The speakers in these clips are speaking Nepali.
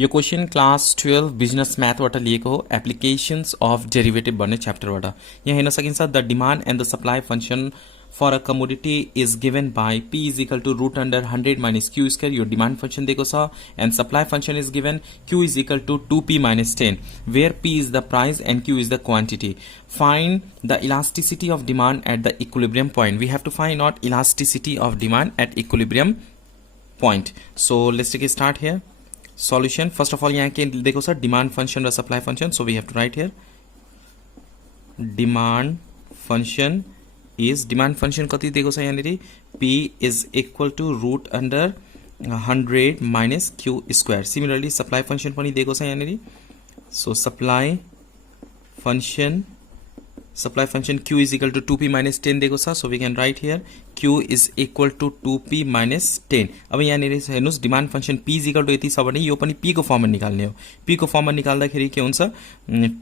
यो क्वेसन क्लास 12 बिजनेस म्याथबाट लिएको हो एप्लिकेशन्स अफ डेरिभेटिभ भन्ने च्याप्टरबाट। यहाँ हेर्न सकिन्छ the demand and the supply function for a commodity is given by p is equal to root under 100 minus q square. यो डिमान्ड फंक्शन दिएको छ and supply function is given q is equal to 2p minus 10 where p is the price and q is the quantity. Find the elasticity of demand at the equilibrium point. We have to find out elasticity of demand at equilibrium point. So let's take a start here. Solution. First of all, यहाँ के देखो सर demand function और supply function. So we have to write here demand function कति देखो सर यहाँ निरी P is equal to root under 100 minus Q square. Similarly supply function पनि देखो सर यहाँ निरी. So supply function Q is equal to 2p minus 10 देखो सा. So we can write here Q is equal to 2p minus 10. अब यहाँ हेर्नुस् demand function P is equal to यति छ भने यो पनि P को फर्ममा निकाल्ने हो. P को फर्ममा निकाल्दाखेरि के हुन्छ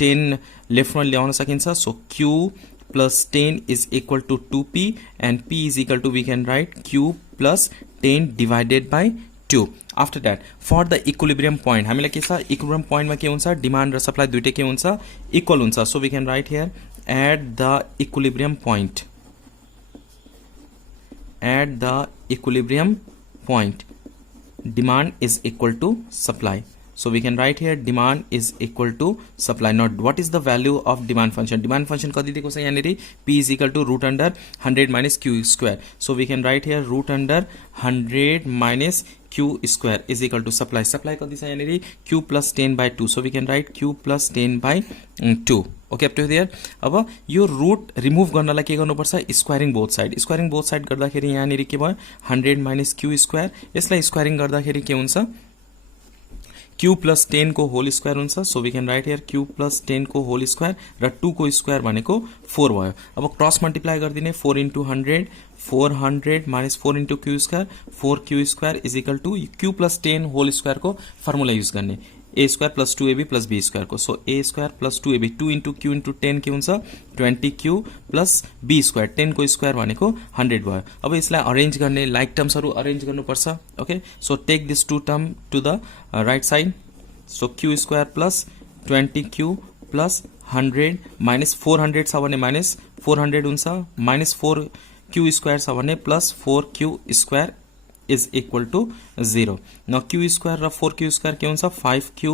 10 लेफ्टमा ल्याउन सकिन्छ. So Q plus 10 is equal to 2p and P is equal to we can write Q plus 10 divided by 2. After that for the equilibrium point हामीलाई के छ equilibrium point मा के हुन्छ डिमान्ड र सप्लाई दुईटै के हुन्छ इक्वल हुन्छ. So we can write here at the equilibrium point demand is equal to supply. So we can write here demand is equal to supply. Now what is the value of demand function? Demand function कति दिएको छ यहाँनेरि P is equal to root under 100 minus Q square. So we can write here root under 100 minus Q square is equal to supply. Supply कति छ यहाँनेरि Q plus 10 by 2. So we can write Q plus 10 by 2. Okay up to here. अब यो रूट रिमूव गर्नलाई के गर्नुपर्छ स्क्वायरिङ बोथ साइड गर्दाखेरि यहाँनेरि के भयो 100 minus Q square. यसलाई स्क्वायरिङ गर्दाखेरि के हुन्छ Q plus 10 को होल स्क्वायर हुन्छ. So we can write here Q plus 10 को होल स्क्वायर र 2 को स्क्वायर भनेको 4 भयो. अब क्रस मल्टिप्लाई गरिदिने 4 into 100 400 minus 4 into Q square 4Q square is equal to Q plus 10 whole square को फर्मुला युज गर्ने a square plus 2ab plus b square को. So a square plus 2ab 2 into Q into 10 के हुन्छ 20Q plus b square 10 को स्क्वायर भनेको 100 भयो. अब यसलाई अरेन्ज गर्ने लाइक टर्म्सहरु अरेन्ज गर्नुपर्छ. Okay so take this two term to the right side. So Q square plus 20Q plus 100 minus 400 छ भने minus 400 हुन्छ minus 4Q square छ भने plus 4Q square is equal to 0. Now Q square र 4Q square के हुन्छ 5Q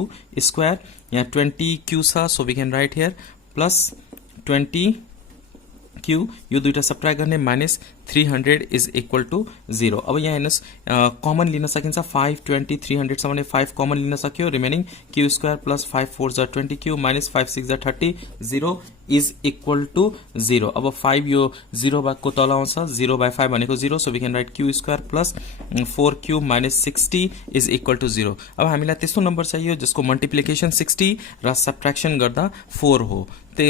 square. यहाँ 20Q छ. So we can write here plus 20Q यो दुईटा सब्ट्र्याक्ट गर्ने minus 300 is equal to 0. अब यहाँ हेर्नुस् कमन लिन सकिन्छ 5 20 300 छ भने 5 कमन लिन सक्यो. रिमेनिङ Q square plus 5 4 जा 20Q minus 5 6 जा 30 0 is equal to 0. अब 5 यो 0 को तल आउँछ 0 by 5 भनेको 0. So we can write Q square plus 4Q minus 60 is equal to 0. अब हामीलाई त्यस्तो नम्बर चाहियो जसको मल्टिप्लिकेसन 60 र सब्ट्र्याक्सन गर्दा 4 हो. त्यो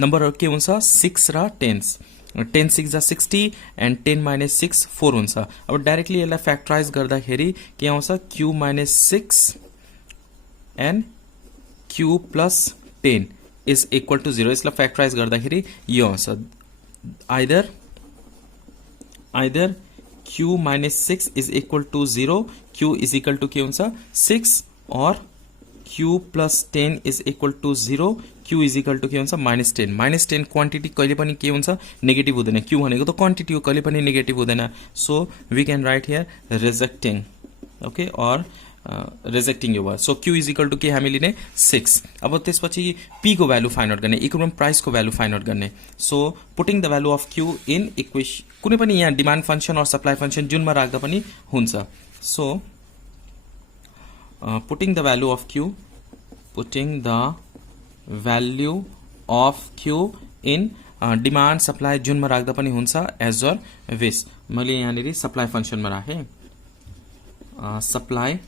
नम्बरहरु के हुन्छ 6 र 10 10 6 जा 60 and 10 minus 6 4 हुन्छ. अब डाइरेक्टली यसलाई फ्याक्टराइज गर्दाखेरि के आउँछ Q minus 6 and Q plus 10 is equal to 0. यसलाई फ्याक्टराइज गर्दाखेरि यो आउँछ either Q minus 6 is equal to 0 Q is equal to के हुन्छ 6 or Q plus 10 is equal to 0 Q is equal to के हुन्छ minus 10 क्वान्टिटी कहिले पनि के हुन्छ नेगेटिभ हुँदैन. Q भनेको त क्वान्टिटी हो कहिले पनि नेगेटिभ हुँदैन. So we can write here rejecting. Okay or rejecting यो भयो. So Q is equal to के हामी लिने 6. अब त्यसपछि P को भ्यालु फाइन्ड आउट गर्ने इक्विलिब्रियम प्राइस को भ्यालु फाइन्ड आउट गर्ने. So putting the value of Q in equation कुनै पनि यहाँ डिमान्ड फंक्शन और सप्लाई फंक्शन जुनमा राख्दा पनि हुन्छ. So putting the value of Q in demand supply जुनमा राख्दा पनि हुन्छ as or wish. मैले यहाँनेरि सप्लाई फंक्शन मा राखे सप्लाई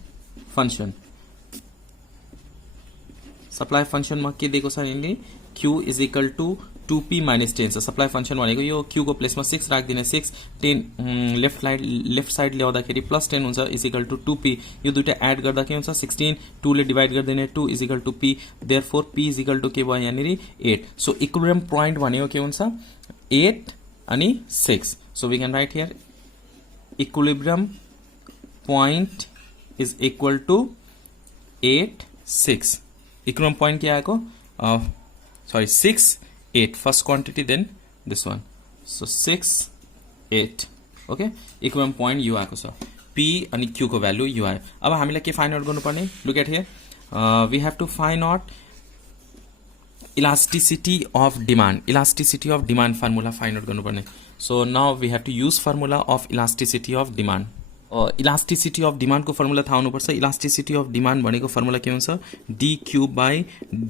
फंक्शन मा के दिएको छ यहाँले Q is equal to 2p minus 10 छ. सप्लाई फंक्शन भनेको यो Q को प्लेसमा 6 राख्दिने 6 10 लेफ्ट साइड ल्याउँदाखेरि प्लस 10 हुन्छ is equal to 2p. यो दुईटा एड गर्दा के हुन्छ 16 2 ले divide गर्दिने 2 is equal to p. therefore p is equal to के भयो यहाँनेरि 8. सो इक्विलिब्रियम पोइन्ट भनेको के हुन्छ 8 अनि 6. So we can write here equilibrium point is equal to 8 6 equilibrium point क्या आएको sorry 6 8 first quantity then this one so 6 8 okay equilibrium point u आएको छ p अनि q को भ्यालु u आयो अब हामीलाई के फाइन्ड आउट गर्नुपर्ने look at here we have to find out elasticity of demand formula find out गर्नुपर्ने so now we have to use formula of elasticity of demand elasticity of डिमान्डको फर्मुला थाहा हुनुपर्छ इलास्टिसिटी अफ डिमान्ड भनेको फर्मुला के हुन्छ dq by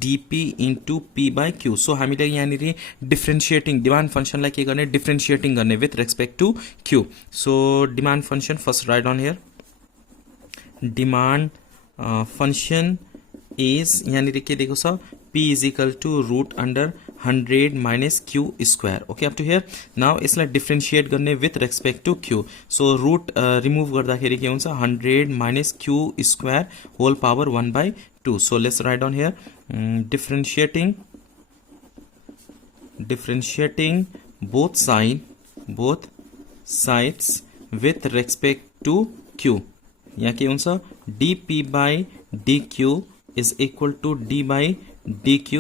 dp into p by q so हामीले यहाँनिर डिफ्रेन्सिएटिङ डिमान्ड फंक्शनलाई के गर्ने डिफ्रेन्सिएटिङ गर्ने with respect to q so demand function first write on here demand function is यहाँनिर के दिएको छ p is equal to root under 100 minus q square okay up to here now यसलाई डिफ्रेन्सिएट गर्ने with respect to q so root remove गर्दाखेरि के हुन्छ 100 minus q square whole power 1 by 2 so let's write down here differentiating both sides with respect to q यहाँ के हुन्छ dp by dq is equal to d by dq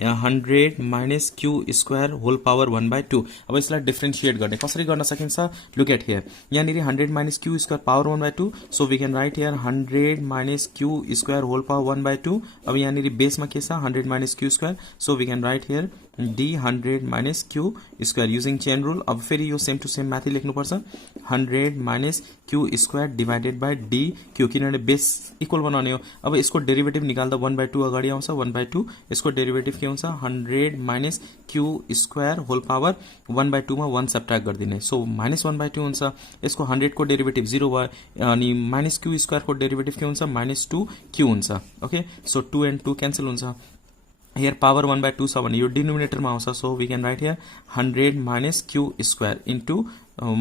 या 100 minus q square whole power 1 by 2 अब यसलाई डिफ्रेन्सिएट गर्ने कसरी गर्न सकिन्छ लुक एट हियर यहाँनिर 100 minus q square power 1 by 2 so we can write here 100 minus q square whole power 1 by 2 अब यहाँनिर बेसमा के छ 100 minus q square so we can write here d 100 minus q square using chain rule अब फेरि यो सेम टु सेम माथि लेख्नुपर्छ 100 minus q square divided by dq किनभने बेस इक्वल बनाउने हो अब यसको डेरिभेटिभ निकाल्दा 1 by 2 अगाडि आउँछ 1 by 2 यसको डेरिभेटिभ के हुन्छ 100 minus q square whole power 1 by 2 मा 1 सब्ट्र्याक्ट गरिदिने सो माइनस 1 by 2 हुन्छ यसको 100 को डेरिभेटिभ 0 भयो अनि माइनस q स्क्वायर को डेरिभेटिभ के हुन्छ माइनस 2q हुन्छ ओके सो 2 and 2 क्यान्सल हुन्छ here power 1 by 2 छ भने यो डिनोमिनेटर मा आउँछ so we can write here 100 minus q square into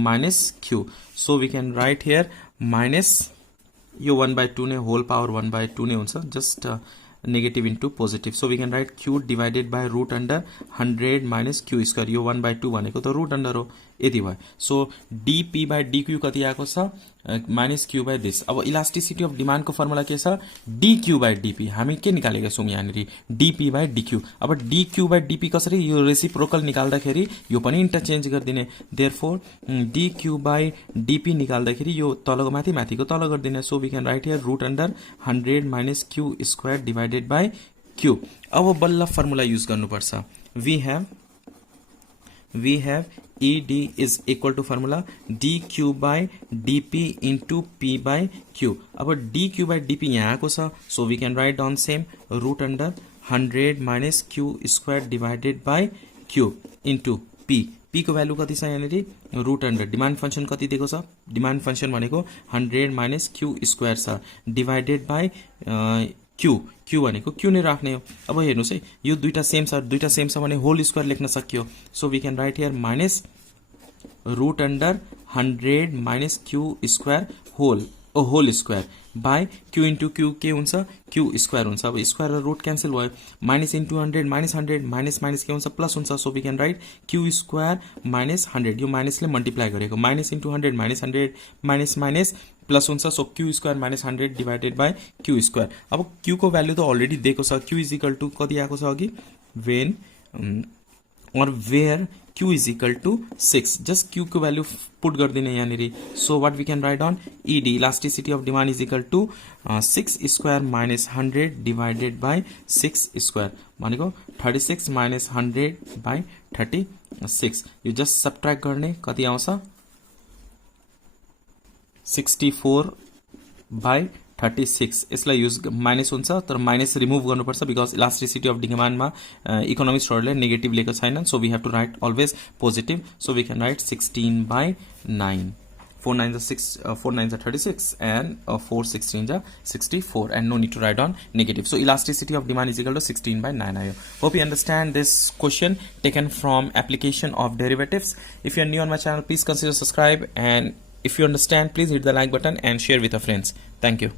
minus q so we can write here minus यो 1 by 2 ने whole power 1 by 2 ने हुन्छ just negative into positive so we can write q divided by root under 100 minus q square यो 1 by 2 भनेको त root under हो यति भयो सो dp by dq कति आएको छ माइनस q by this अब इलास्टिसिटी अफ डिमान्ड को फर्मुला के छ dq by dp हामी के निकालेका छौं यहाँनिर dp by dq अब dq by dp कसरी यो रेसिप्रोकल निकाल्दाखेरि यो पनि इन्टरचेन्ज गरिदिने देयरफोर dq by dp निकाल्दाखेरि यो तलको माथि माथिको तल गरिदिने so we can write here root under 100 minus q square divided by q अब बल्ल फर्मुला युज गर्नुपर्छ we have ed is equal to formula dq by dp into p by q अब dq by dp यहाँ आएको छ so we can write down same root under 100 minus q square divided by q into p p को भ्यालु कति छ यहाँनिर रूट अन्डर डिमान्ड फंक्शन कति दिएको छ डिमान्ड फंक्शन भनेको 100 minus q square छ डिवाइडेड बाई q भनेको q नै राख्ने हो अब हेर्नुस् है यो दुईटा सेम छ भने होल स्क्वायर लेख्न सकियो so we can write here minus root under 100 minus q square whole square by q into q के हुन्छ q स्क्वायर हुन्छ अब स्क्वायर र रूट क्यान्सल भयो माइनस इन्टु 100 माइनस 100 माइनस के हुन्छ प्लस हुन्छ so we can write q square minus 100 यो माइनसले मल्टिप्लाई गरेको minus into 100 minus 100 minus plus हुन्छ so q square minus 100 divided by q square अब q को भ्यालु त अलरेडी दिएको छ q इज इक्वल टु कति आएको छ अघि when or where q is equal to 6 just q को value put गरिदिने यहाँनिर so what we can write on ed elasticity of demand is equal to 6 square minus 100 divided by 6 square भनेको 36 minus 100 by 36 यो just subtract गर्ने कति आउँछ 64 by 36 यसलाई युज माइनस हुन्छ तर माइनस रिमुभ गर्नुपर्छ बिकज इलास्टिसिटी अफ डिमान्ड मा इकोनोमिस्टहरुले नेगेटिभ लेखेको छैनन् so we have to write always positive so we can write 16 by 9 4 9 4 9 36 and 4 16 64 and no need to write on negative so elasticity of demand is equal to 16 by 9 ayo hope you understand this question taken from application of derivatives if you are new on my channel please consider subscribe and if you understand please hit the like button and share with your friends thank you